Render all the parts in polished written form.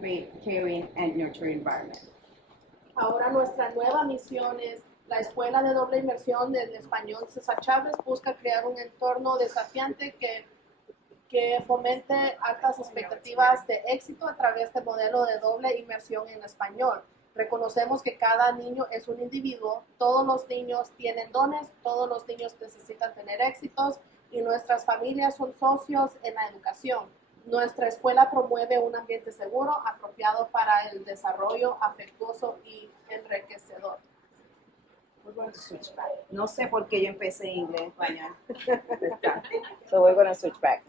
great, caring, and nurturing environment. Ahora nuestra nueva misión es la Escuela de Doble Inmersión del Español César Chávez busca crear un entorno desafiante que fomente altas expectativas de éxito a través del modelo de doble inmersión en español. Reconocemos que cada niño es un individuo, todos los niños tienen dones, todos los niños necesitan tener éxitos y nuestras familias son socios en la educación. Nuestra escuela promueve un ambiente seguro, apropiado para el desarrollo afectuoso y enriquecedor. We're going to switch back. No sé por qué yo empecé en inglés, español. So we're going to switch back.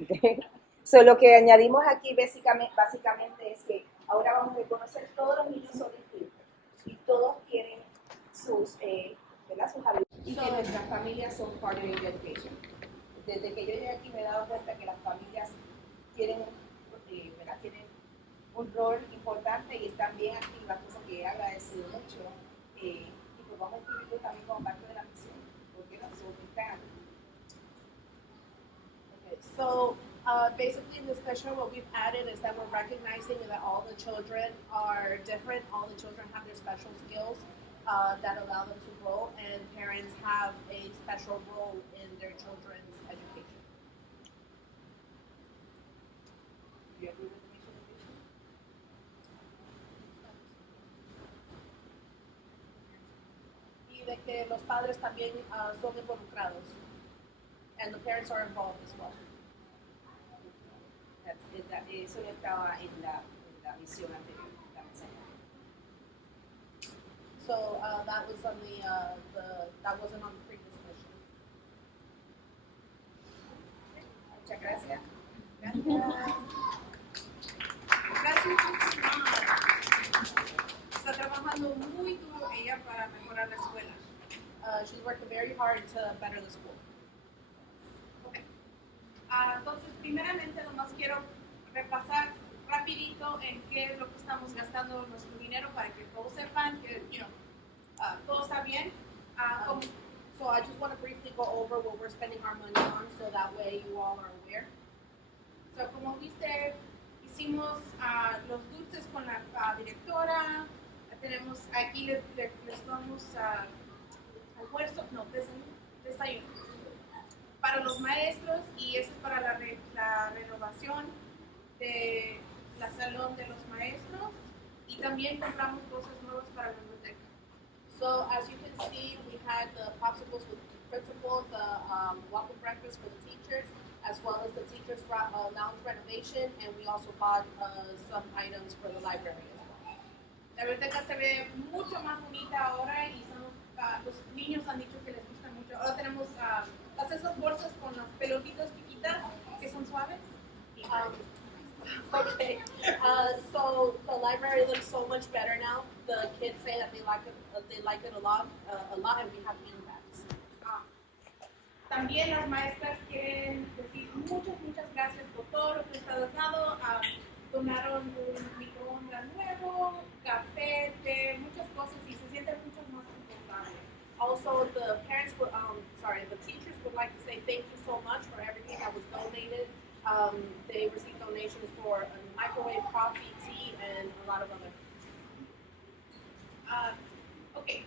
So lo que añadimos aquí básicamente es que ahora vamos a reconocer todos los niños son distintos y todos tienen sus habilidades y que nuestras familias son part of the education. Desde que yo llegué aquí me he dado cuenta que las familias tienen un rol importante y están bien activas, cosa que he agradecido mucho. Y pues vamos a incluirlo también como parte de la misión, porque no somos mexicanos. Okay, so basically in this picture what we've added is that we're recognizing that all the children are different, all the children have their special skills that allow them to grow, and parents have a special role in their children's education. Do you agree with the mission and vision? Y de que los padres también son involucrados, and the parents are involved as well. Eso no estaba en la misión anterior. So that was on that wasn't on the previous mission. Muchas gracias. Gracias. Está trabajando muy duro ella para mejorar la escuela. She's working very hard to better the school. Okay. Entonces, primeramente, nomás quiero repasar rapidito en qué es lo que estamos gastando nuestro dinero para que todos sepan que, todo está bien. So I just want to briefly go over what we're spending our money on, so that way you all are aware. So, como viste, hicimos los dulces con la directora. Tenemos aquí les damos almuerzo, no, desayuno para los maestros, y eso es para la renovación de la salón de los maestros, y también compramos cosas nuevas para la biblioteca. So as you can see, we had the popsicles with the principal, the welcome breakfast for the teachers, as well as the teachers' lounge renovation, and we also bought some items for the library as well. La biblioteca se ve mucho más bonita ahora, y los niños han dicho que les gusta mucho. Ahora tenemos esas bolsas con las pelotitas chiquitas que son suaves. Okay, so the library looks so much better now. The kids say that they like it a lot, and we have beanbags. También las maestras quieren decir muchas gracias por todo lo que les ha dado. Donaron un microondas nuevo, café, té, muchas cosas, y se sienten mucho más confortables. Also, the teachers would like to say thank you so much for everything that was donated. They received donations for a microwave, coffee, tea, and a lot of other things. Okay.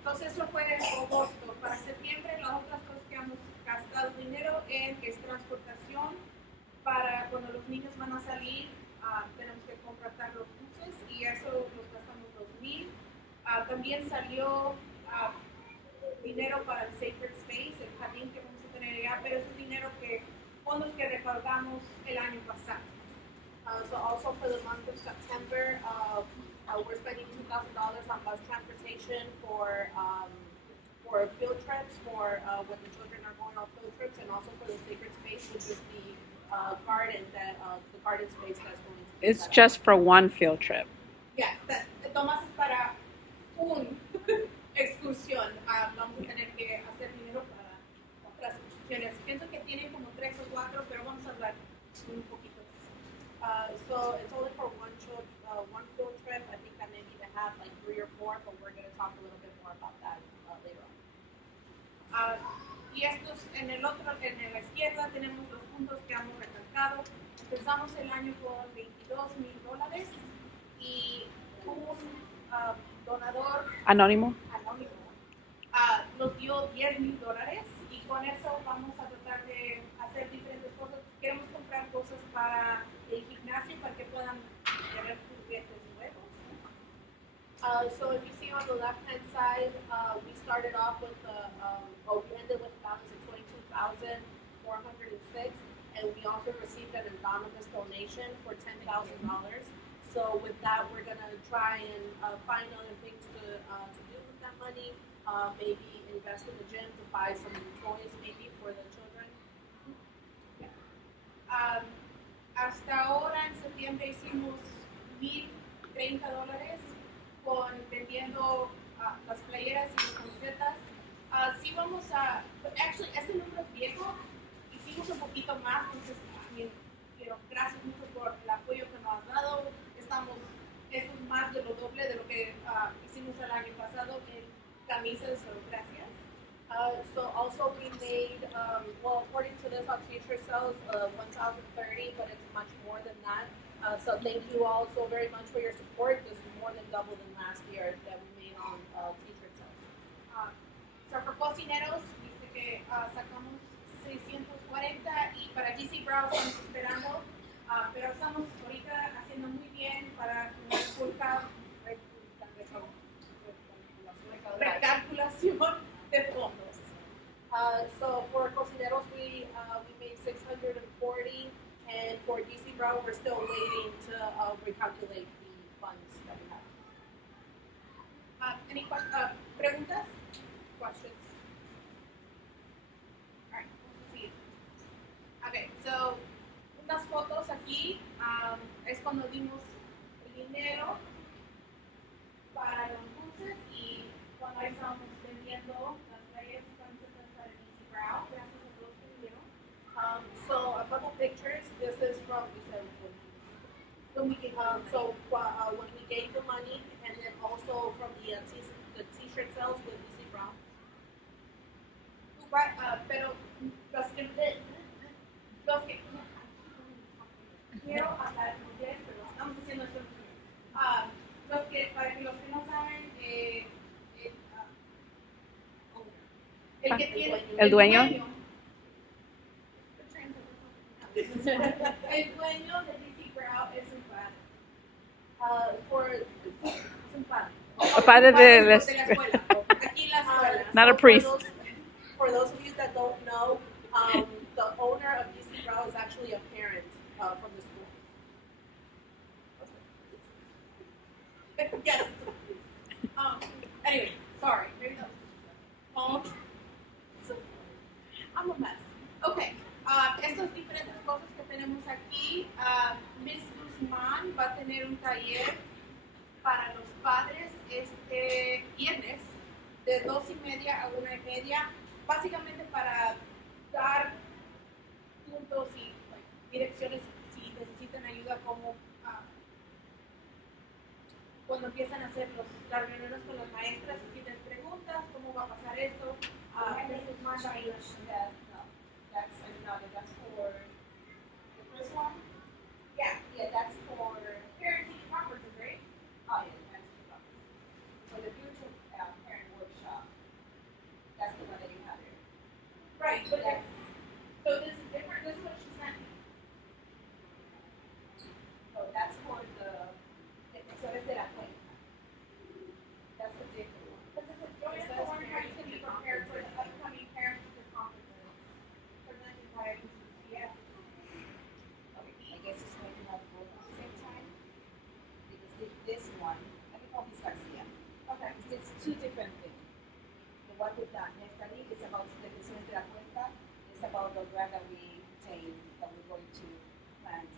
Entonces eso fue en agosto. Para septiembre, las otras cosas que hemos gastado dinero en es transportación. Para cuando los niños van a salir, tenemos que contratar los buses, y eso los gastamos $2,000. También salió dinero para el Sacred Space, el jardín que vamos a tener allá, pero es dinero fondos que recaudamos el año pasado. So also for the month of September, we're spending $2,000 on bus transportation for field trips, for when the children are going on field trips, and also for the Sacred Space, which is the garden space that's going to be It's just for one field trip. Yes, Tomás es para un excursión. Vamos a tener que hacer dinero para otras excursiones. Pienso que tienen como 3 o 4, pero vamos a hablar un poquito de eso. So it's only for one field trip. I think that maybe they have like 3 or 4, but we're going to talk a little bit more about that later on. Y estos en la izquierda tenemos los puntos que hemos recalcado. empezamos el año con $22,000 y un donador Anónimo. anónimo nos dio $10,000 y con eso vamos a tratar de hacer diferentes cosas. Queremos comprar cosas para el gimnasio para que puedan tener juguetes nuevos. So if you see on the left-hand side, we started off with we ended with a balance of $22,406, and we also received an anonymous donation for $10,000. So with that, we're gonna try and find other things to do with that money. Maybe invest in the gym to buy some toys, maybe for the children. Hasta ahora en septiembre hicimos $1,030 vendiendo las playeras y las camisetas. Sí vamos actually este número es viejo, hicimos un poquito más, entonces gracias mucho por el apoyo que nos has dado. Esto es más de lo doble de lo que hicimos el año pasado en camisas, so gracias. So also we made, according to this, our t-shirt sales 1,030, but it's much more than that. So thank you all so very much for your support. This is more than double than last year that we made on t-shirt sales. So for cocineros, viste que sacamos 640 y para GC Brown estamos esperando, pero estamos ahorita haciendo muy bien para una recalculación de fondos. So for cocineros, we made 640, and for DC Brown, we're still waiting to recalculate the funds that we have. Any preguntas? Questions? All right, let's see. Okay, so unas fotos aquí es cuando dimos el dinero para los buses y cuando ahí estábamos vendiendo las playas y camisetas para DC Brown, gracias a todos que vinieron. So a couple pictures. This is from when we gave the money, and then also from the t-shirt sales with DC Brown. Pero los que quiero hablar en inglés, pero estamos haciendo esto para que los que no saben, el que tiene El dueño. El dueño de DC Brown es un padre. Es un padre. El padre de la escuela. Aquí en la escuela. Not a priest. For those of you that don't know, the owner of DC Brown is actually a parent from the school. Yes. Anyway, sorry. Maybe that was I'm a mess. Okay. Estas diferentes cosas que tenemos aquí. Miss Guzmán va a tener un taller para los padres este viernes de 2:30 a 1:30, básicamente para dar puntos y direcciones si necesitan ayuda como cuando empiezan a hacer las reuniones con las maestras, si tienen preguntas, cómo va a pasar esto. That's for the first one. Yeah, That's for parent-teacher conferences, right? oh yeah, that's for the future parent workshop. That's the one that you have here. Right, but so this is different. This is what she sent me. So that's for the defensores de la cuenta. That's the different one. This is a joint one how you can be prepared for the upcoming parent-teacher conferences presented by UCF. I guess it's going to have both at the same time. Because this one, I think Miss Garcia. Okay. It's two different things. The one with Neftali is about the defensores de la cuenta. It's about the grant that we obtained that we're going to plant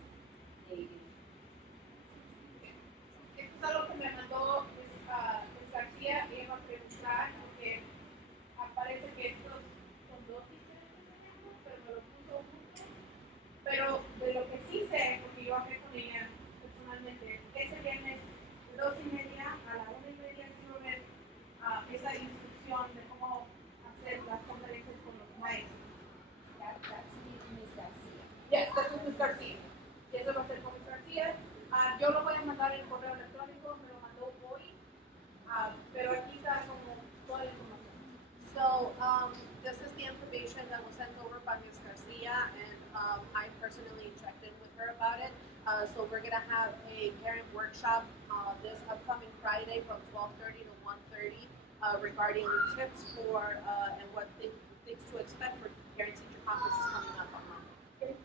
aid in. Esto es algo que me mandó Miss García. Ella va a preguntar porque aparece que estos son dos diferentes ejemplos, pero me lo puso juntos. Pero de lo que sí sé, porque yo hablé con ella personalmente, ese viernes de 2:30 a la 1:30 quiero ver esa instrucción de cómo hacer las conferencias con los maestros. That's Miss Garcia. Yes, that's Miss García. Eso va a ser con Mr. García. Yo lo voy a mandar en correo electrónico, me lo mandó hoy, pero aquí está como toda la información. So this is the information that was sent over by Ms. Garcia, and I personally checked in with her about it. So we're gonna have a parent workshop this upcoming Friday from 12:30 to 1:30 regarding tips for and what things to expect for parent-teacher conferences coming up on Monday.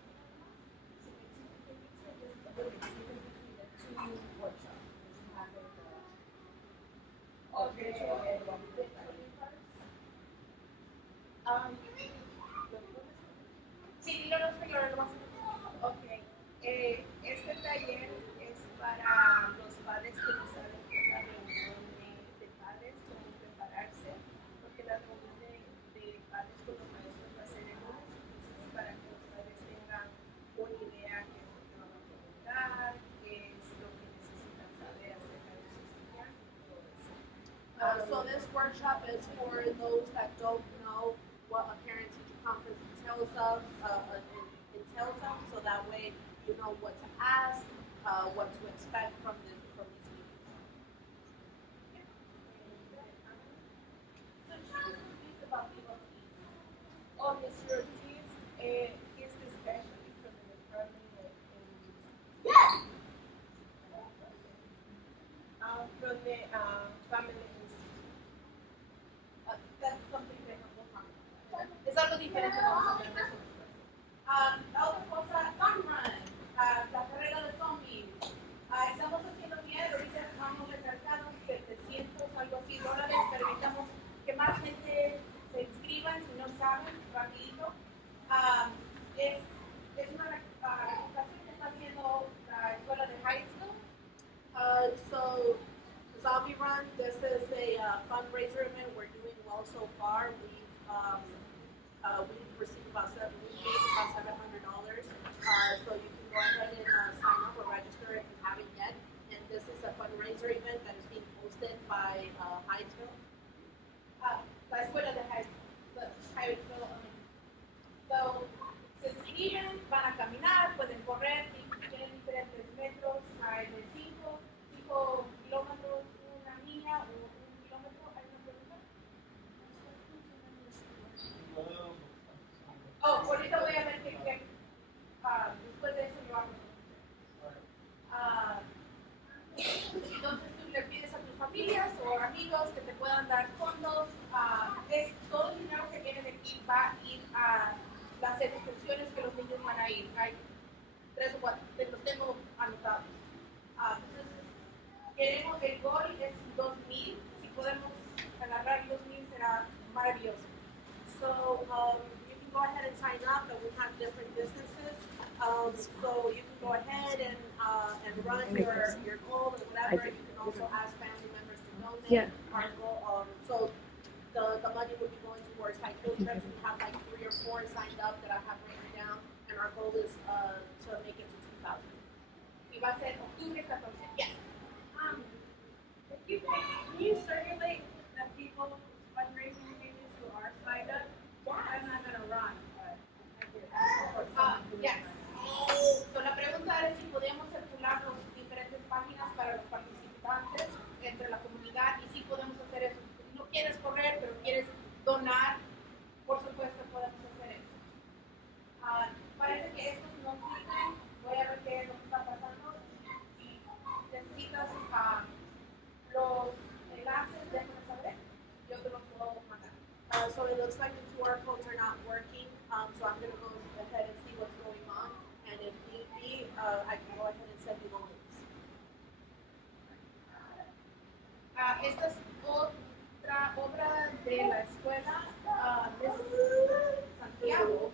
Sí, dilo en español, lo más importante. Ok. Este taller es para los padres que no saben qué es la reunión de padres, cómo prepararse, porque la reunión de padres con los maestros va a ser el lunes, entonces para que los padres tengan una idea qué es lo que van a preguntar, qué es lo que necesitan saber acerca de sus estudiantes y todo eso. So this workshop is for those that don't know what a parent-teacher conference entails of, so that way you know what to ask, what to expect from these meetings. So Charles speaks about people. Oh, Mr. Ortiz, he's especially from the Department from the Family Institute. That's something different, we'll talk about that. Es algo diferente, vamos a hablar de eso después. La otra cosa, Fun Run, la carrera de zombies. Estamos haciendo bien, ahorita vamos recargados 700, algo así, dólares, pero necesitamos que más gente se inscriban, si no saben, rapidito. Es una recuperación que está haciendo la escuela de high school. So Zombie Run, this is a fundraiser event. We're doing well so far. We've received about $700. So you can go ahead and sign up or register if you haven't yet. And this is a fundraiser event that is being hosted by Hyattsville. La escuela de high school. So, se inscriben, van a caminar, pueden correr, tienen diferentes metros, hay de 5 kilómetros, una milla o 1 kilómetro. ¿Hay una pregunta? Oh, ahorita voy a ver qué después de eso yo hago. Entonces tú le pides a tus familias o amigos que te puedan dar fondos. Es todo el dinero que viene de aquí va a ir a las excursiones que los niños van a ir. Hay 3 o 4, los tengo anotados. Entonces, queremos, el gol es 2,000. Si podemos agarrar 2,000 será maravilloso. So you can go ahead and sign up, and we have different distances. So you can go ahead and run your goal and whatever. You can also ask family members to donate. Yeah. Our goal, so the money will be going towards like field trips. We have like 3 or 4 signed up that I have written down, and our goal is to make it to 2,000. Y va a ser octubre 14. Yes. Can you circulate the people fundraising pages who are signed up? I'm not going to run, but I did. Yes. So, la pregunta es si podemos circular las diferentes páginas para los participantes entre la comunidad, y si podemos hacer eso. Si no quieres correr, pero quieres donar, por supuesto podemos hacer eso. Parece que estos no sirven. Voy a ver qué es lo que está pasando. Si necesitas los enlaces, déjame saber. Yo te los puedo mandar. So it looks like the QR codes are not working. So I'm going to go ahead and see what's going on. And if need be, I can go ahead and send you the links. Esta es otra obra de la escuela de Santiago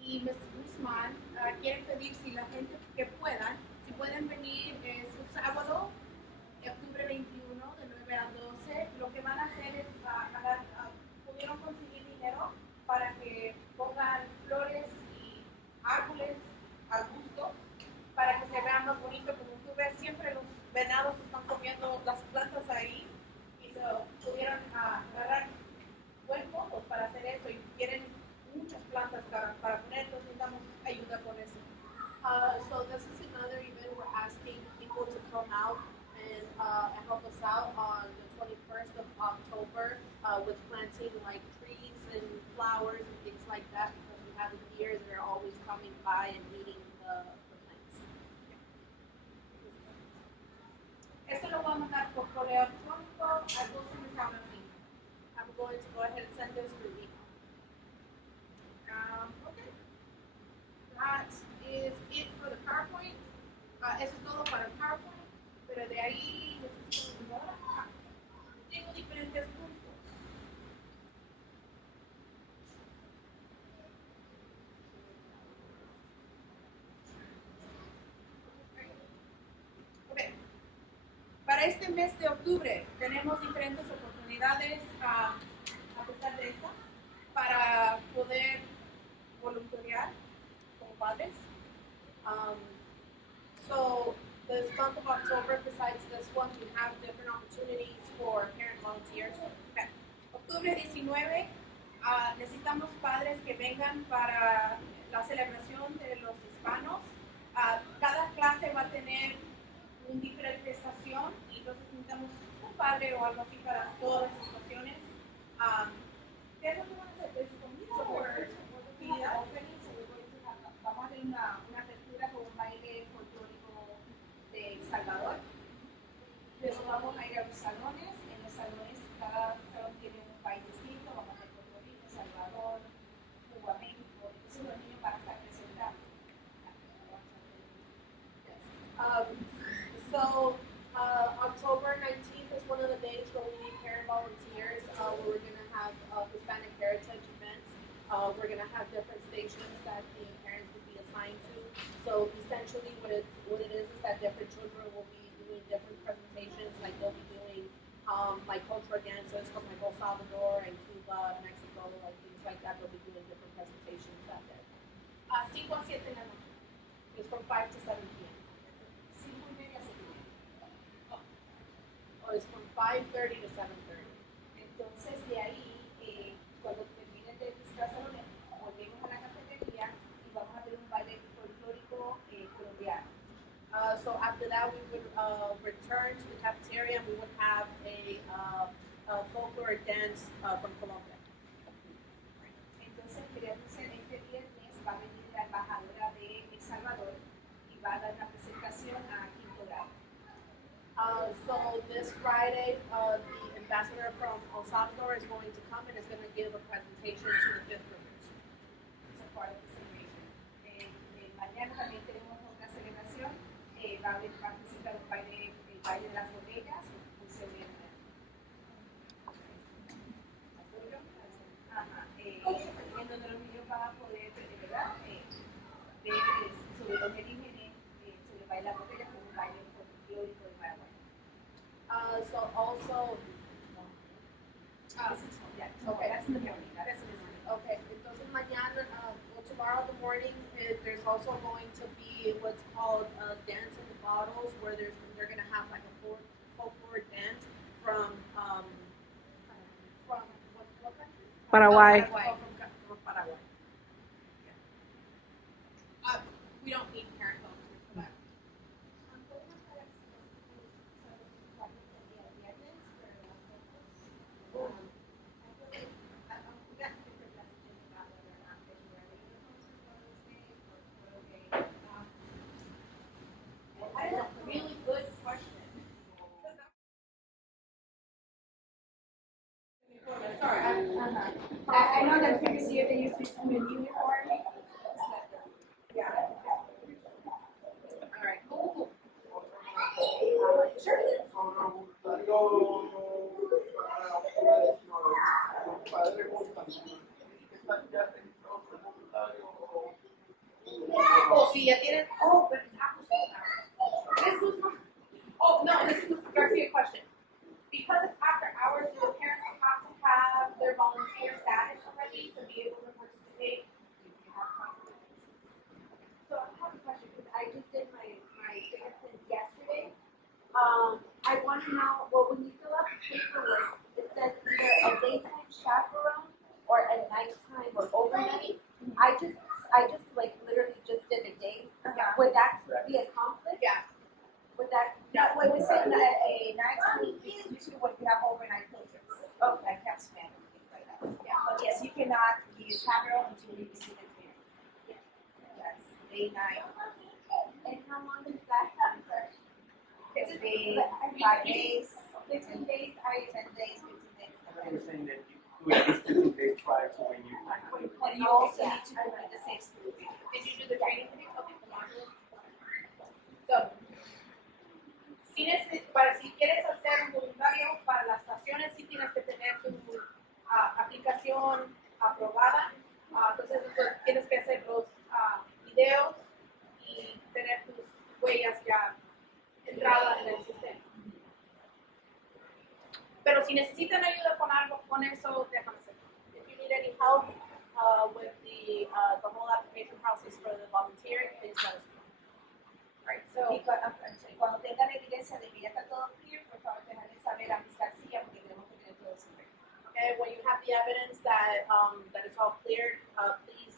y Ms. Guzmán. Quieren pedir si la gente que puedan, si pueden venir su sábado, octubre 21, de 9 a 12. Lo que van a hacer es pudieron conseguir dinero para que pongan flores y árboles al gusto para que se vean más bonito. Como tú ves, siempre los venados están comiendo las plantas ahí, y pudieron agarrar buen fondos para hacer eso, y quieren muchas plantas para poner, entonces necesitamos ayuda con eso. So this is in come out and help us out on the 21st of October with planting like trees and flowers and things like that because we have deer that are always coming by and eating the plants. Esto lo voy a mandar por correo electrónico a todos mis alumnos. I'm going to go ahead and send this through email. Okay. That is it for the PowerPoint. Eso es todo para el PowerPoint. Pero de ahí tengo diferentes puntos. Okay. Para este mes de octubre tenemos diferentes oportunidades a pesar de esta para poder voluntariar como padres. So this month of October, besides this one, we have different opportunities for parent volunteers. Okay. Octubre 19, necesitamos padres que vengan para la celebración de los hispanos. Cada clase va a tener una diferente estación y entonces necesitamos un padre o algo así para todas las estaciones. ¿Qué es lo que van a hacer? ¿Es conmigo o actividad? Vamos a hacer una apertura con un baile folclórico de El Salvador. Luego vamos a ir a los salones. En los salones cada salón tiene un país distinto. Vamos a ir Puerto Rico, Salvador, Cuba, México. Entonces los niños van a estar presentando. October 19th is one of the days where we need parent volunteers. Where we're going to have Hispanic Heritage events. We're going to have different stations that the parents will be assigned to. So essentially what it is that different children will be doing different presentations. Like they'll be doing like cultural dances from like El Salvador and Cuba, Mexico, like things like that. They'll be doing different presentations that day. 5 a 7 de la noche. It's from 5 to 7 p.m. 5:30 a 7:30. Or it's from 5:30 to 7:30. Entonces de ahí, cuando terminen de visitar salones, volvemos a la cafetería y vamos a hacer un baile folclórico colombiano. So after that, we would return to the cafeteria and we would have a folklore dance from Colombia. Entonces queríamos hacer este viernes, va a venir la embajadora de El Salvador y va a dar una presentación a quinto grado. So this Friday, the ambassador from El Salvador is going to come and is going to give a presentation to the fifth graders. It's a part of the celebration. Mañana también tenemos otra celebración. Va a presentar el baile de las botellas, un celebrante. En donde los niños van a poder, ¿verdad? Ver sobre los orígenes, sobre el baile de las botellas, como un baile folclórico de Paraguay. So also, Okay, that's in the morning. That's in the morning. okay, entonces mañana, well, tomorrow in the morning, there's also going to be what's called Dance in the Bottles, where they're going to have like a folklore dance from what country? Paraguay. From Paraguay. We don't need parent volunteers for that. That is a really good question. Sorry, I know that previous year they used to come in uniform. Yeah. All right, cool. Oh, si ya tienen. Oh, but this was my. Oh no, this is a Garcia question. Because it's after hours, do the parents have to have their volunteer status already to be able to participate? So I have a question because I just did my fingerprints yesterday. I want to know, well, when you fill out the paperwork, it says either a daytime chaperone or a nighttime or overnight. I just like literally just did a day. Yeah. Would that be a conflict? Yeah. Would that? No, be 5 days, 15 days, 10 days, 15 days. I was saying that you do at least 15 days prior to when you. And you also need to complete the 6 group. Did you do the training? Okay. So, si quieres hacer un voluntario para las estaciones, sí tienes que tener tu aplicación aprobada. Entonces, tienes que hacer los videos y tener tus huellas ya entradas en el sistema. Pero si necesitan ayuda con algo, con eso, déjame saber. If you need any help with the whole application process for the volunteering, please let us know. Right, so, Cuando tengan evidencia de que ya está todo clear, por favor, déjenme saber a mis García porque tenemos que tener todo eso. Okay, when you have the evidence that that it's all cleared, please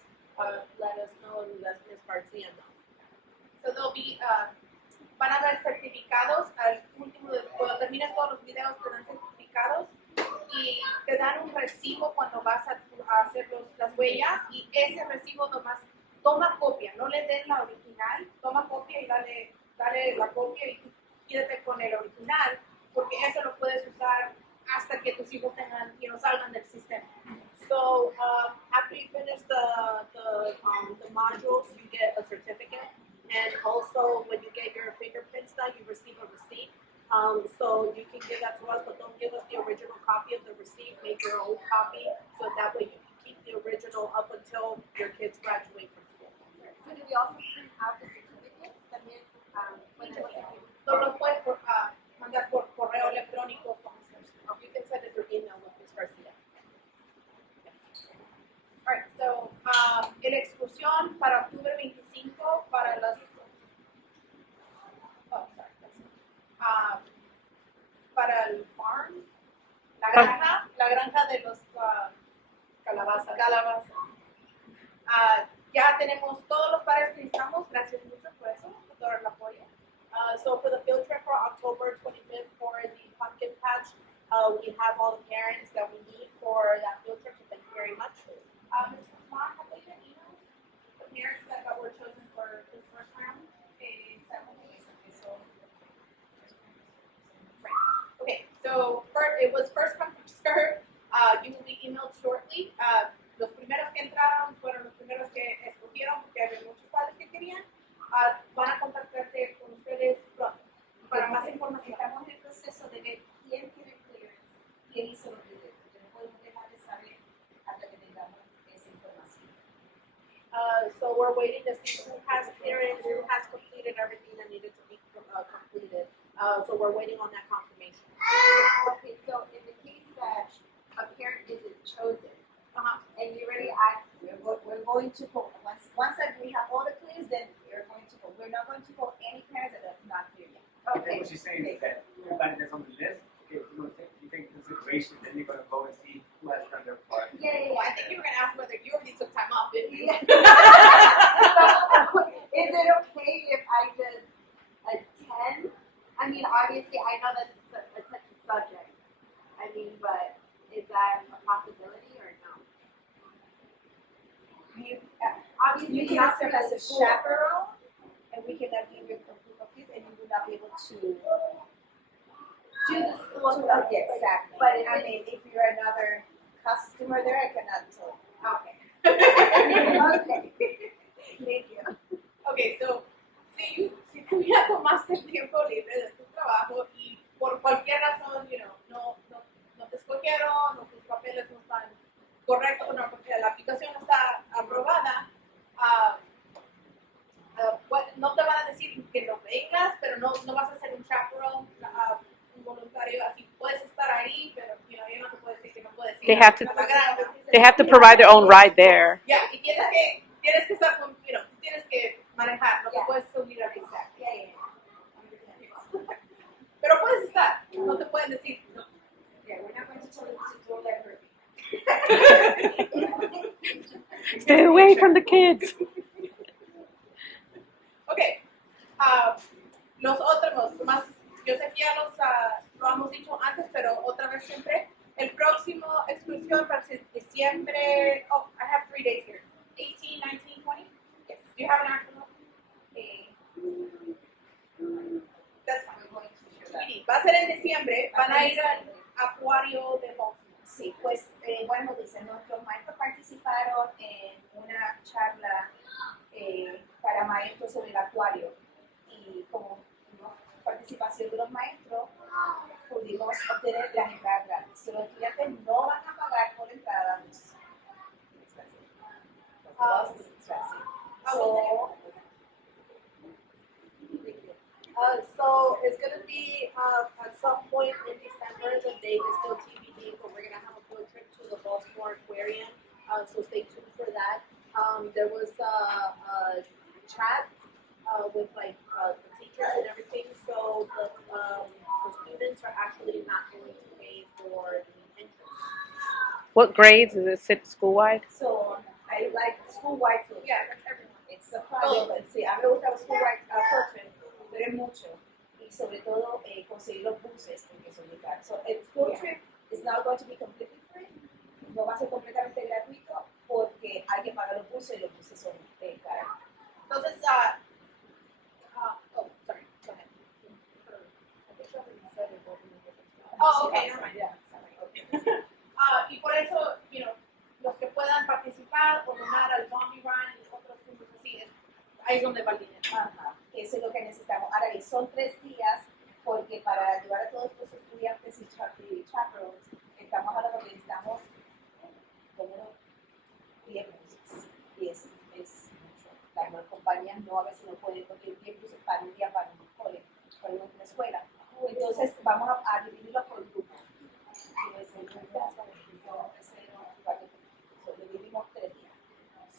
let us know and let Ms. Garcia know. so they'll be, van a haber certificados al último, cuando termines todos los videos te dan certificados y te dan un recibo cuando vas a hacer las huellas y ese recibo nomás toma copia, no le den la original, toma copia y dale la copia y tú quédate con el original porque eso lo puedes usar hasta que tus hijos tengan, salgan del sistema. So after you finish the modules, you get a certificate, and also when you get your fingerprints done, you receive a receipt. So you can give that to us, but don't give us the original copy of the receipt. Make your own copy, so that way you can keep the original up until your kids graduate from school. So do we also print out the certificates? También, No los puedes mandar por correo electrónico con You can send it through email with Ms. Garcia. Alright, so, en excursión para octubre 25 para las para el farm, la granja de los calabazas. Ya tenemos todos los padres que necesitamos, gracias mucho por eso, por todo el apoyo. So for the field trip for October 25th for the pumpkin patch, we have all the parents that we need for that field trip, so thank you very much. Mr. Juan, have they been emailed? The parents that were chosen for this first round? Okay, so it was first come, first served. You will be emailed shortly. Los primeros que entraron fueron los primeros que escogieron porque había muchos padres que querían. Van a contactarte con ustedes pronto para más información. Estamos en el proceso de ver quién tiene clearance, quién hizo los videos. No podemos dejar de saber hasta que tengamos esa información. So we're waiting to see who has clearance, who has completed everything that needed to be completed. So we're waiting on that confirmation. Okay, so in the case that a parent isn't chosen, and you already asked, We're going to go, once we have all the clears, then we're going to go. We're not going to go any parents that's not clear yet. Okay. What she's saying is that everybody that's on the list, okay, you take consideration, then you're gonna go and see who has done their part. yeah. I think you were going to ask whether you already took time off, didn't you? Is it okay if I just attend? I mean, obviously, I know that it's a touchy subject. I mean, but is that a possibility or no? Obviously, You can not serve for as the a school. chaperone, and we cannot give you a group of kids, and you will not be able to Do the school to stuff. yeah, exactly. But if I mean, if you're another customer there, I cannot tell. okay. Okay. Thank you. Okay, so, si tú ya tomaste el tiempo libre de tu trabajo y por cualquier razón, no te escogieron, o tus papeles no están correctos, no, porque la aplicación no está aprobada, no te van a decir que no vengas, pero no vas a ser un chaperone, un voluntario, así puedes estar ahí, pero yo no te puedo decir que no puedes ir They have to- a la granja. They have to provide their own ride there. Ya, y tienes que estar con, tienes que manejar, no te puedes subir a la Pero puedes estar, no te pueden decir no. Yeah, we're not going to tell you to do that. Stay away from the kids. Ok, los otros, más, yo sé que ya lo hemos dicho antes, pero otra vez siempre, el próximo excursión para diciembre, I have 3 days here, 18, 19, 20? Yes, do you have an actual? That's fine. a ser en diciembre, van a ir al acuario de Baltimore. Sí, pues bueno, dicen, nuestros maestros participaron en una charla para maestros sobre el acuario y como participación de los maestros pudimos obtener las entradas gratis. Los estudiantes no van a pagar por entrada. So it's going to be at some point in December. The date is still TBD, but we're going to have a field trip to the Baltimore Aquarium. So stay tuned for that. There was a chat with like the teachers and everything. So the students are actually not going to pay for the entrance. What grades? Is it school-wide? So I like school-wide food. Yeah, that's everyone. It's a problem. Sí, a mí me gusta el school-wide culture, pero es mucho. Y sobre todo conseguir los buses, porque son muy caros. So el food trip is not going to be completely free. No va a ser completamente gratuito porque hay que pagar los buses y los buses son caros. Entonces, oh, sorry, go ahead. Oh, okay, never mind. Y por eso, los que puedan participar o donar al Zombie Run y otros puntos así, ahí es donde va el dinero. Ajá, eso es lo que necesitamos. Ahora bien, son 3 días porque para ayudar a todos los estudiantes y chaperones, estamos hablando que necesitamos como 10 buses. Y es mucho. Las compañías no, a veces no pueden, porque 10 buses para un día para un colegio, para una escuela. Entonces vamos a dividirlo por grupos. Lo dividimos 3 días.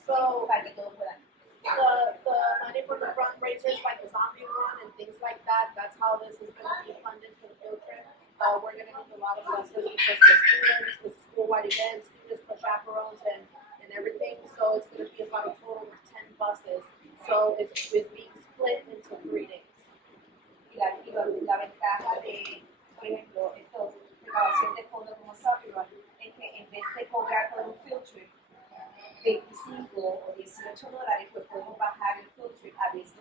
So Para que todos puedan. the money for the fundraisers like the zombie run and things like that, that's how this is going to be funded for the field trip. We're going to need a lot of buses because the students, the school-wide events, students plus chaperones and everything. So it's going to be about a total of 10 buses. So it's being split into 3 days. Y la ventaja de, por ejemplo, esto, recaudación de fondos como Supplement, es que en vez de cobrar por un field trip 25 o $18, pues podemos bajar el field trip a $10, $8.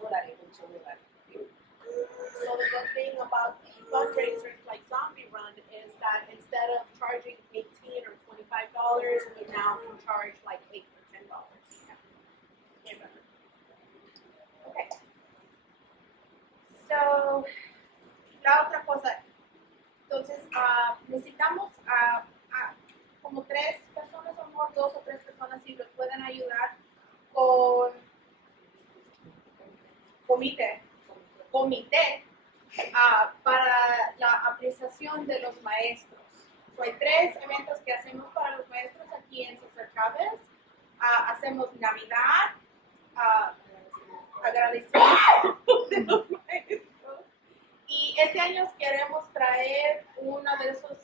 So the good thing about the fundraisers like Zombie Run is that instead of charging $18 or $25, we now can charge like $8 or $10. Okay. So, la otra cosa, entonces necesitamos como 3 personas, o mejor 2 o 3 personas, si nos pueden ayudar con comité para la apreciación de los maestros. So, hay 3 eventos que hacemos para los maestros aquí en César Chávez. Hacemos Navidad, agradecimiento de los maestros. Y este año queremos traer uno de esos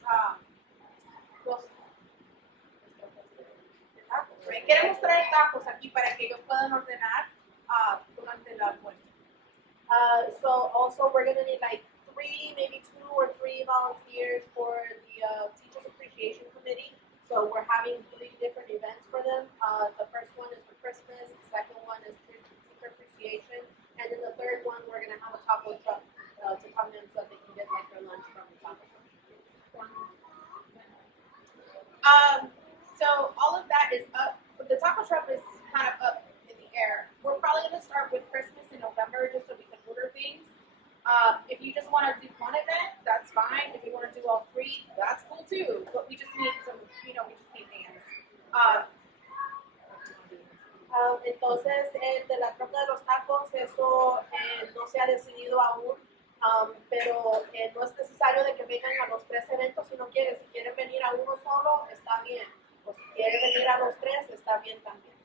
queremos traer tacos aquí para que ellos puedan ordenar durante el almuerzo. So also we're gonna need like 3, maybe 2 or 3 volunteers for the Teachers Appreciation Committee. So we're having 3 different events for them. The first one is for Christmas, the second one is Teacher Appreciation, and then the third one we're gonna have a taco truck to come in so they can get like their lunch from the taco truck. So all of that is up. The taco truck is kind of up in the air. We're probably going to start with Christmas in November just so we can order things. If you just want to do one event, that's fine. If you want to do all 3, that's cool too. But we just need some, we just need hands. Entonces, de la troca de los tacos, eso no se ha decidido aún, pero no es necesario de que vengan a los 3 eventos si no quieren. Si quieren venir a uno solo, está bien. O si quieren venir a los 3, está bien también.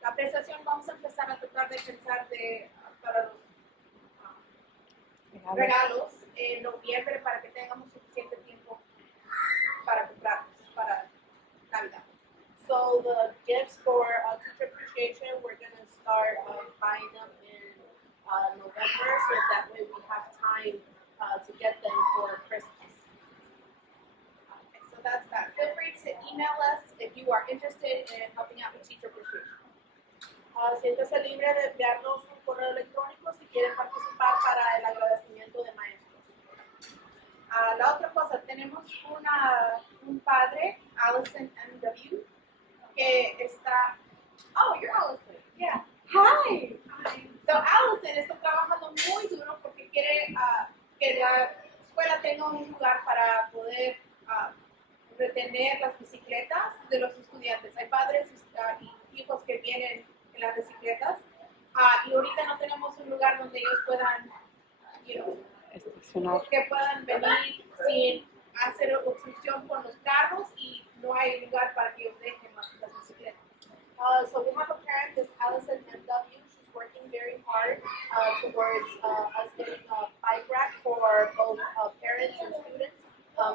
La apreciación vamos a empezar a tratar de pensar para los regalos en noviembre para que tengamos suficiente tiempo para comprarlos para Navidad. So the gifts for Teacher Appreciation, we're going to start buying them in November so that way we have time to get them for Christmas. Okay, so that's that. Feel free to email us if you are interested in helping out with Teacher Appreciation. Siéntese libre de enviarnos un correo electrónico si quieren participar para el agradecimiento de maestros. tenemos un padre, Allison M.W., que está... Oh, you're Allison. Yeah. Hi. So Allison está trabajando muy duro porque quiere que la escuela tenga un lugar para poder retener las bicicletas de los estudiantes. Hay padres y hijos que vienen en las bicicletas y ahorita no tenemos un lugar donde ellos puedan, que puedan venir sin hacer obstrucción con los carros y no hay lugar para que ellos dejen las bicicletas. So we have a parent, this Allison M.W. She's working very hard towards us getting a bike rack for both parents and students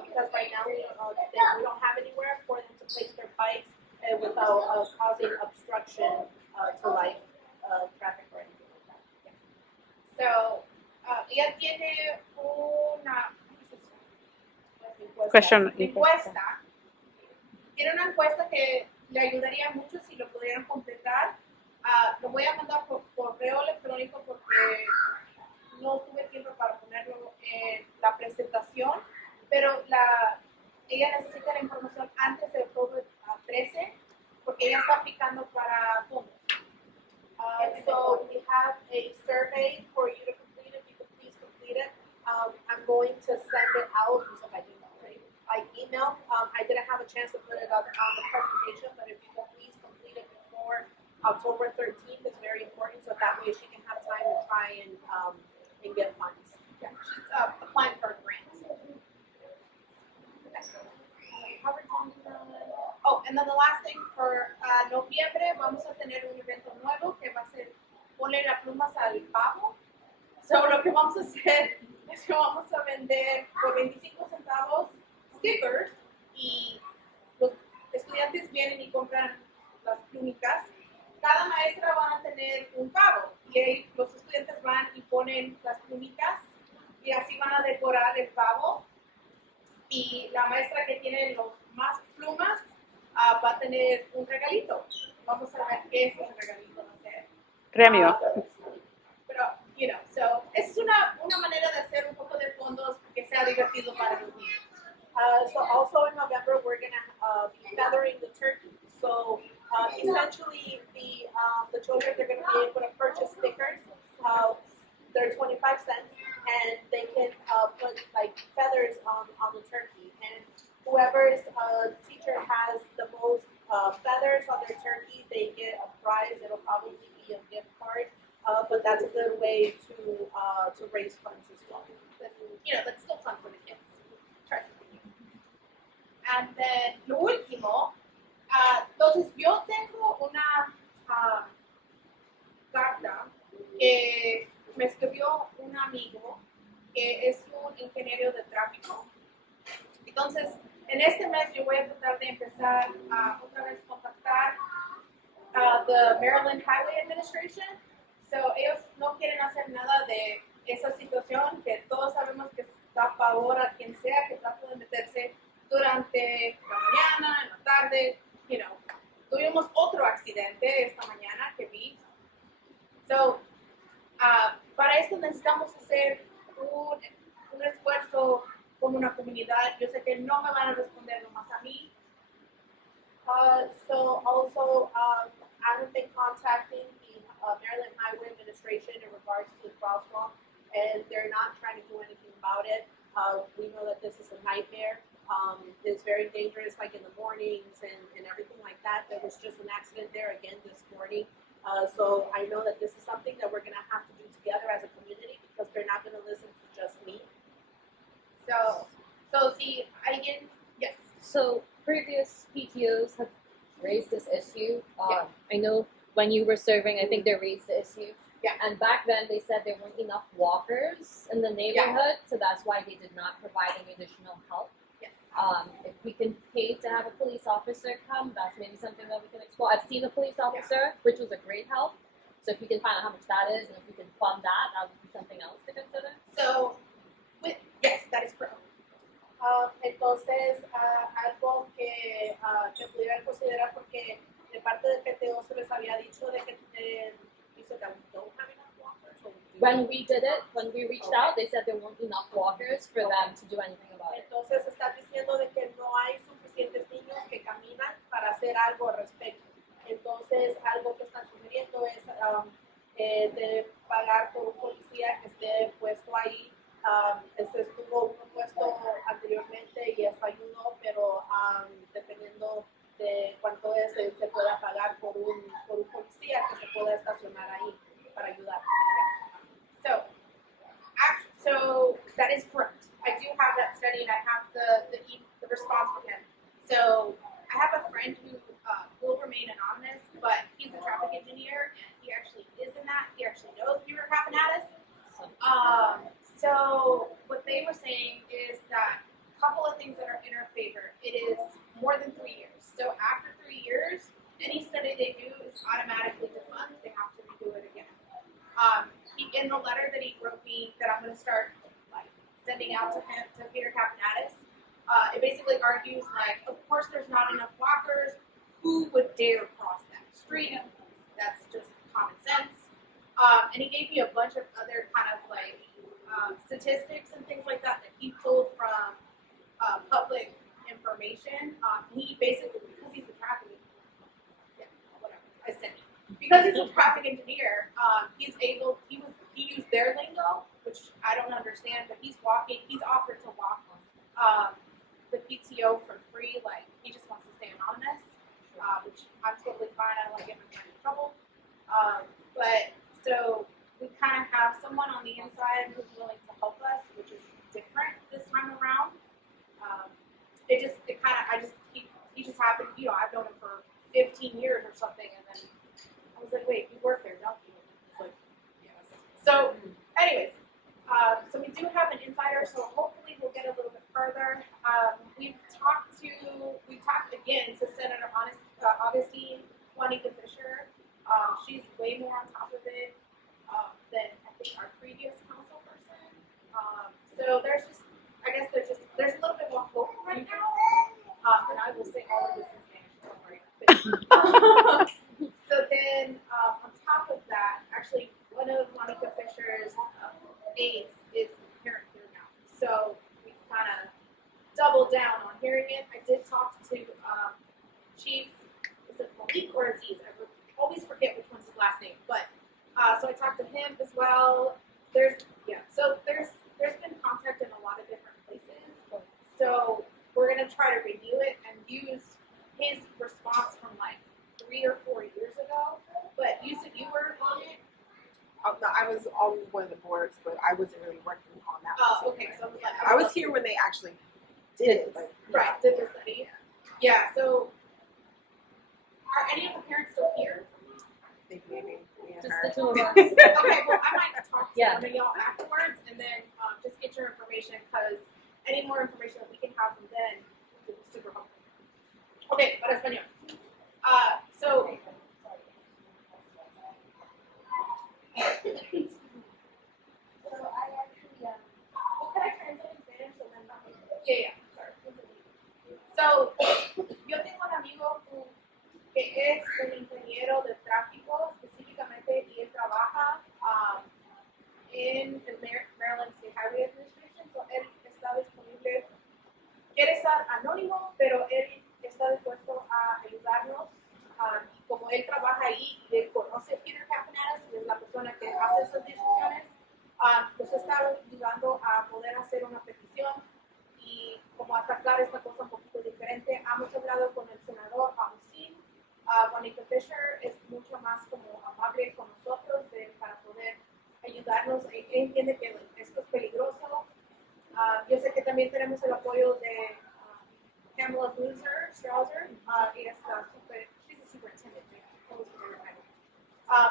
because right now we don't have anywhere for them to place their bikes without causing obstruction to traffic or anything like that. So, ella tiene una encuesta. Tiene una encuesta que le ayudaría mucho si lo pudieran completar. Lo voy a mandar por correo electrónico porque no tuve tiempo para ponerlo en la presentación, pero ella necesita la información antes del octubre 13 porque ella está aplicando para fondos. So we have a survey for you to complete. If you could please complete it. I'm going to send it out by email. I didn't have a chance to put it up on the presentation, but if you could please complete it before October 13th, it's very important, so that way she can have time to try and get funds. Yeah, she's applying for a grant. Oh, and then the last thing for noviembre vamos a tener un evento nuevo que va a ser ponle las plumas al pavo. So lo que vamos a hacer es que vamos a vender por 25 centavos stickers y los estudiantes vienen y compran las plumitas. Cada maestra va a tener un pavo y ahí los estudiantes van y ponen las plumitas y así van a decorar el pavo. Y la maestra que tiene los más plumas va a tener un regalito. Vamos a ver qué es el regalito. No sé. Premio. Pero, so, es una manera de hacer un poco de fondos que sea divertido para los niños. So also in November, we're going to be feathering the turkey. So essentially, the children are going to be able to purchase stickers. They're 25 cents, and they can put feathers on the turkey. And whoever's teacher has the most feathers on their turkey, they get a prize. It'll probably be a gift card, but that's a good way to raise funds as well. But, that's still fun for the kids. And then lo último, entonces yo tengo una carta que me escribió un amigo que es un ingeniero de tráfico. Entonces, en este mes yo voy a tratar de empezar otra vez contactar the Maryland Highway Administration. So, ellos no quieren hacer nada de esa situación que todos sabemos que da pavor a quien sea que trata de meterse durante la mañana, en la tarde, Tuvimos otro accidente esta mañana que vi. So, para esto necesitamos hacer un esfuerzo como una comunidad. Yo sé que no me van a responder nomás a mí. So also, I have been contacting the Maryland Highway Administration in regards to the crosswalk, and they're not trying to do anything about it. We know that this is a nightmare. It's very dangerous, like in the mornings and everything like that. There was just an accident there again this morning. So I know that this is something that we're going to have to do together as a community because they're not going to listen to just me. So see, yes. So previous PTOs have raised this issue. I know when you were serving, I think they raised the issue. Yeah. And back then they said there weren't enough walkers in the neighborhood, so that's why they did not provide any additional help. Yes. If we can pay to have a police officer come, that's maybe something that we can explore. I've seen a police officer, which was a great help. So if we can find out how much that is, and if we can fund that, that would be something else to consider. So, yes, that is correct. Entonces, algo que pudieran considerar porque de parte del PTO se les había dicho de que you said that we don't have enough walkers or we when we did it, when we reached out, they said there weren't enough walkers for them to do anything about it. Entonces está diciendo de que no hay suficientes niños que caminan para hacer algo al respecto. Entonces algo que están sugiriendo es de pagar por un policía que esté puesto ahí. Este estuvo uno puesto anteriormente y eso ayudó, pero dependiendo de cuánto es, se pueda pagar por un policía que se pueda estacionar ahí para ayudar. So that is correct. I do have that study and I have the response from him. So I have a friend who will remain anonymous, but he's a traffic engineer and he actually is in that. He actually knows Peter Papanatis. So what they were saying is that a couple of things that are in our favor. It is more than 3 years. So after 3 years, any study they do is automatically defunct. They have to redo it again. In the letter that he wrote me that I'm going to start sending out to him, to Peter Papanatis, it basically argues of course there's not enough walkers. Who would dare cross that street? That's just common sense. And he gave me a bunch of other kind of statistics and things like that he pulled from public information. He basically, because he's a traffic engineer, because he's a traffic engineer, he used their lingo, which I don't understand, but he's offered to walk the PTO for free, he just wants to stay anonymous, which I'm totally fine, I don't want to get myself in trouble. But so we kind of have someone on the inside who's willing to help us, which is different this time around. He just happened, I've known him for 15 years or something, and then I was like, wait, you work there, don't you? It's like, yes. So, anyways, so we do have an insider, so hopefully we'll get a little bit further. We've talked again to Senator Augustine Juanita Fisher. She's way more on top of it than I think our previous council person. So there's a little bit more hope right now. And I will say all of this in Spanish, don't worry. So then, on top of that, actually, one of Monica Fisher's aides is a parent here now. So we kind of doubled down on hearing it. I did talk to Chief, is it Malik or Aziz? I always forget which one's his last name. But so I talked to him as well. So there's been contact in a lot of different places. So we're gonna try to review it and use his response from 3 or 4 years ago. But you said you were on it. No, I was on one of the boards, but I wasn't really working on that. Oh, okay. So I was here when they actually did it. Right, did the study. Yeah. So are any of the parents still here? I think maybe me and Just her. the two of us. Okay, well, I might talk to Yeah. one of y'all afterwards and then just get your information, because any more information that we can have from then would be super helpful. Okay, para español. So, well, can I translate in Spanish and then yeah, sorry. So, yo tengo un amigo que es un ingeniero de tráfico específicamente y él trabaja en el Maryland State Highway Administration, so él está disponible, quiere estar anónimo, pero él está dispuesto a ayudarnos. Y como él trabaja ahí, él conoce a Peter Papanatis, es la persona que hace esas decisiones, nos está ayudando a poder hacer una petición y como atacar esta cosa un poquito diferente. Hemos hablado con el senador Agustín. Juanita Fisher es mucho más como amable con nosotros para poder ayudarnos. Él entiende que esto es peligroso. Yo sé que también tenemos el apoyo de Pamela Strauser. Ella está súper, she's a superintendent.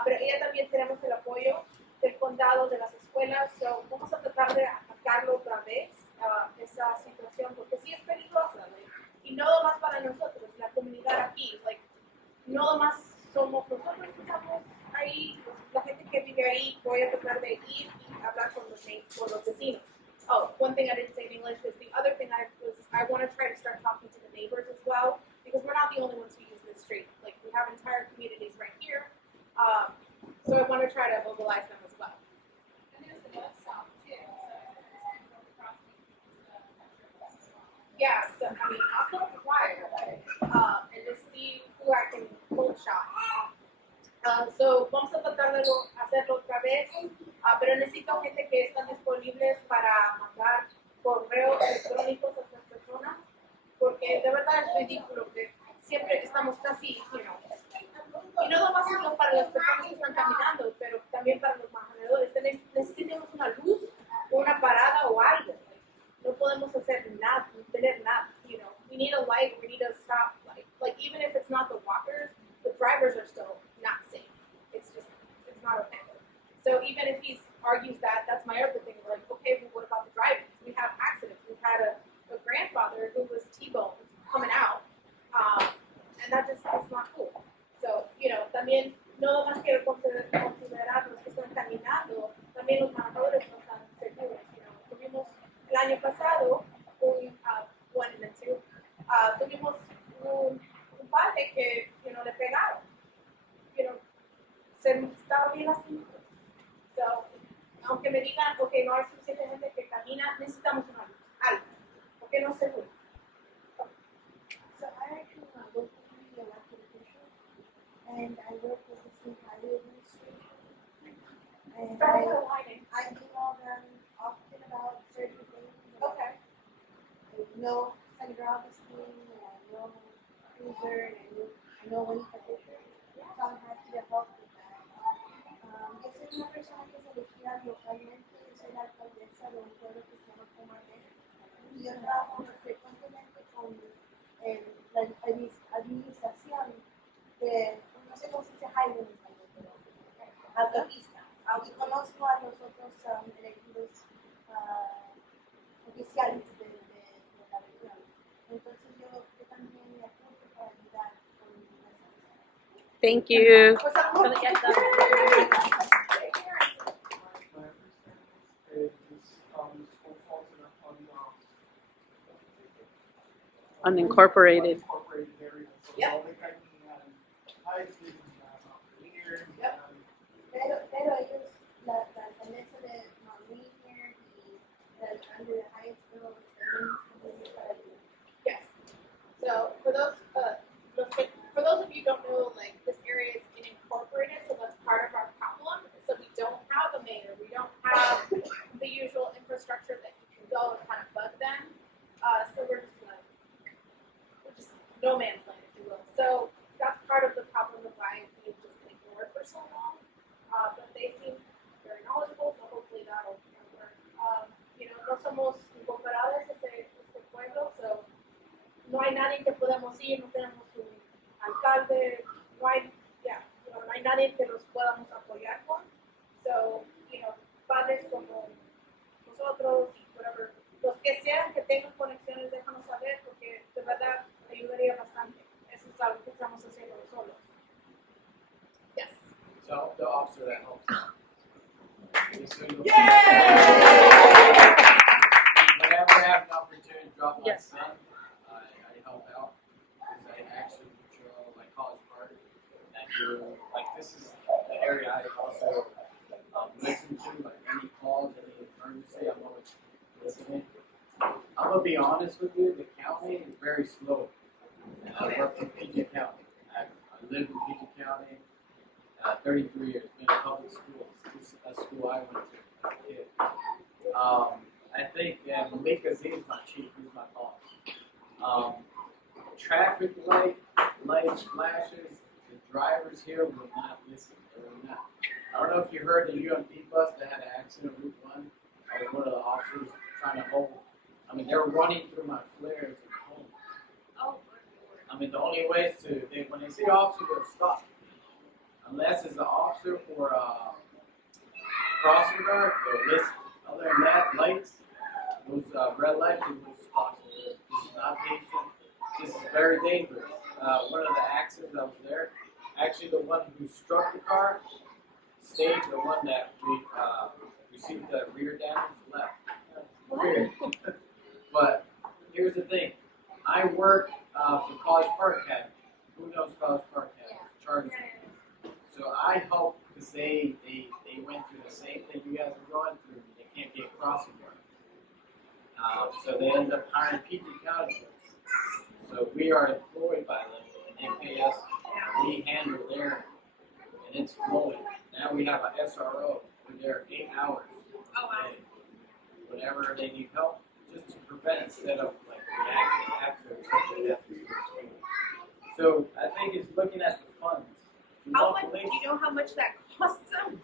Pero ella también tenemos el apoyo del condado, de las escuelas. So, vamos a tratar de atacarlo otra vez, esa situación, porque sí es peligrosa. Y no más para nosotros, la comunidad aquí. No más somos nosotros que estamos ahí, la gente que vive ahí. Voy a tratar de ir y hablar con los vecinos. Oh, one thing I didn't say in English is the other thing I want to try to start talking to the neighbors as well, because we're not the only ones who use this street. We have entire communities right here. So I want to try to mobilize them as well. yeah, so I mean, I'll put up a flyer and just see who I can pull shot. So vamos a tratar de hacerlo otra vez, pero necesito gente que están disponibles para mandar correos electrónicos a estas personas, porque de verdad es ridículo que siempre estamos casi, y no nomás solo para las personas que están caminando, pero también para los manejadores. Necesitamos una luz, una parada o algo. No podemos hacer nada, tener nada. We need a light, we need a stop light. Like even if it's not the walkers, the drivers are still not safe. It's not okay. So even if he argues that, that's my other thing. Like, okay, well, what about the driving? We have accidents. We've had a grandfather who was T-boned coming out, and that's not cool. So, también no más quiero considerar los que están caminando, también los manejadores no están seguros. Tuvimos el año pasado tuvimos un padre que le pegaron. Se estaba bien lastimado. So, aunque me digan, ok, no hay suficiente gente que camina, necesitamos una luz, algo, porque no es seguro. So I actually work for the elected official, and I work with the state highway administration. And I email them often about certain things. Okay. I know Senator Augustine, and I know Cruiser, and I know Juanita Fisher. So I'm happy to help with that. Yo soy una persona que es elegida localmente, yo soy la alcaldesa de un pueblo que se llama Comaré, y yo trabajo frecuentemente con la administración de, no sé cómo se dice highway en español, pero autopista. Y conozco a los otros elegidos oficiales de la región. Entonces yo también me apunto para ayudar con las. Thank you. Unincorporated. Pero ellos, la alcaldesa de Mount Rainier y la alcalde de Hyattsville también para ayudar. Yes. So for those of you who don't know, like this area is unincorporated, so that's part of our problem. So we don't have a mayor, we don't have the usual infrastructure that you can go and kind of bug them. So we're just no man's land, if you will. So that's part of the problem of why we've just been ignored for so long. But they seem very knowledgeable, so hopefully that'll work. No somos incomparables este pueblo, so no hay nadie que podamos ir, no tenemos un alcalde, no hay nadie que nos podamos apoyar con. So, padres como nosotros y whatever, los que sean que tengan conexiones, déjanos saber porque de verdad ayudaría bastante. Eso es algo que estamos haciendo solos. Yes. So the officer that helps out. Whenever I have an opportunity to drop my son, I help out because I actually patrol like College Park. And I do this is the area I also listen to, like any calls, any emergency, I'm always listening. I'm gonna be honest with you, the county is very slow. I work for PG County. I live in PG County. 33 years, been in public schools. This is a school I went to as a kid. I think Malik Aziz is my chief, he's my boss. Traffic lights, flashes, the drivers here will not listen. They will not. I don't know if you heard the UMP bus that had an accident on Route 1. I was one of the officers trying to hold. I mean, they were running through my flares and homes. Oh, I mean, the only way is when they see officers, they'll stop. Unless it's an officer or a crossing guard, they'll listen. Other than that, lights, those red lights, they will stop. This is not patient. This is very dangerous. One of the accidents I was there, actually the one who struck the car stayed. The one that received the rear damage left. Weird. But here's the thing. I work for College Park Academy. Who knows College Park Academy? Chargers. So I hope because they went through the same thing you guys are going through. They can't get crossing guard. So they end up hiring PG County folks. So we are employed by them, and they pay us. And we handle their, and it's flowing. Now we have a SRO. We're there 8 hours. Oh, wow. And whenever they need help, just to prevent instead of like reacting after something happens. So I think it's looking at the funds. If you How want much, do police, you know how much that costs them?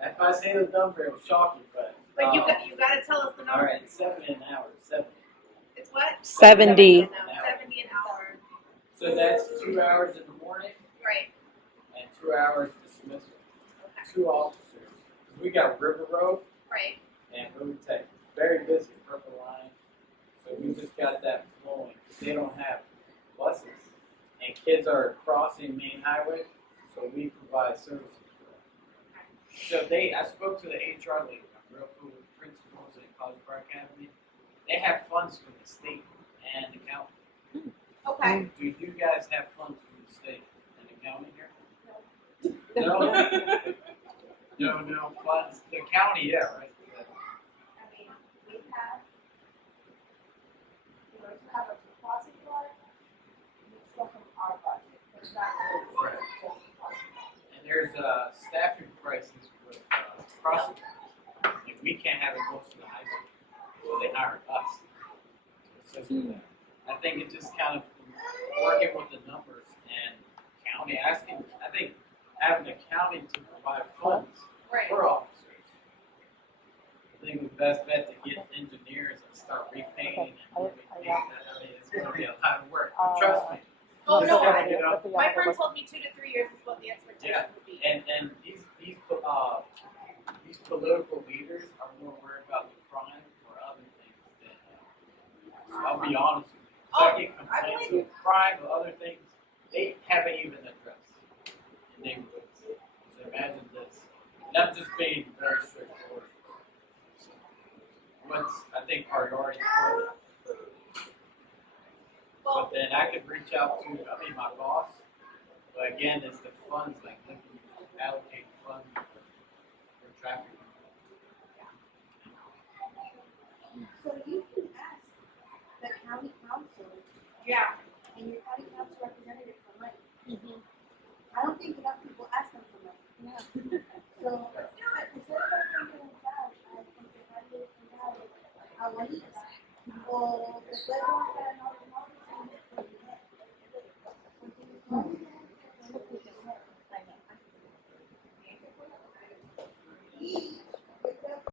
if I say the number, it'll shock you, but. But you got to tell us the All number. right, 7 an hour, 7. It's what? 70. 70 an hour. So that's 2 hours in the morning Right. and 2 hours dismissal. Okay. 2 officers. We got River Road Right. and Road Tech. Very busy, Purple Line. So we just got that flowing. They don't have buses. And kids are crossing main highway, so we provide services for them. So I spoke to the HR lady, I'm real cool with principals at College Park Academy. They have funds from the state and the county. Okay. Do you guys have funds from the state and the county here? No. No funds. The county, yeah, right? I mean, we have, to have a deposit card, it's from our budget. It's not Right. And there's a staffing crisis with prosecutors. And we can't have it close to the high school. So they hire us. So it's just I think it's just kind of working with the numbers and county asking. I think having the county to provide funds Right. for officers. I think the best bet to get engineers and start repainting and moving things. I mean, it's going to be a lot of work. But trust me. Oh, no. You know, My friend told me 2 to 3 years is what the expectation Yeah. would be. and these political leaders are more worried about the crime or other things than. So I'll be honest with you. Oh, Second I complaints believe of crime or other things, they haven't even addressed in neighborhoods. So imagine this. And I'm just being very straightforward. So what's I think priority for them. Well, But then I could reach out to my boss. But again, it's the funds like looking to allocate funds for traffic. So you can ask the county council yeah. and your county council representative for money. I don't think enough people ask them for money. So instead of thinking cash, I think que nadie tenga abuelitas o que pueda comprar en otro modo,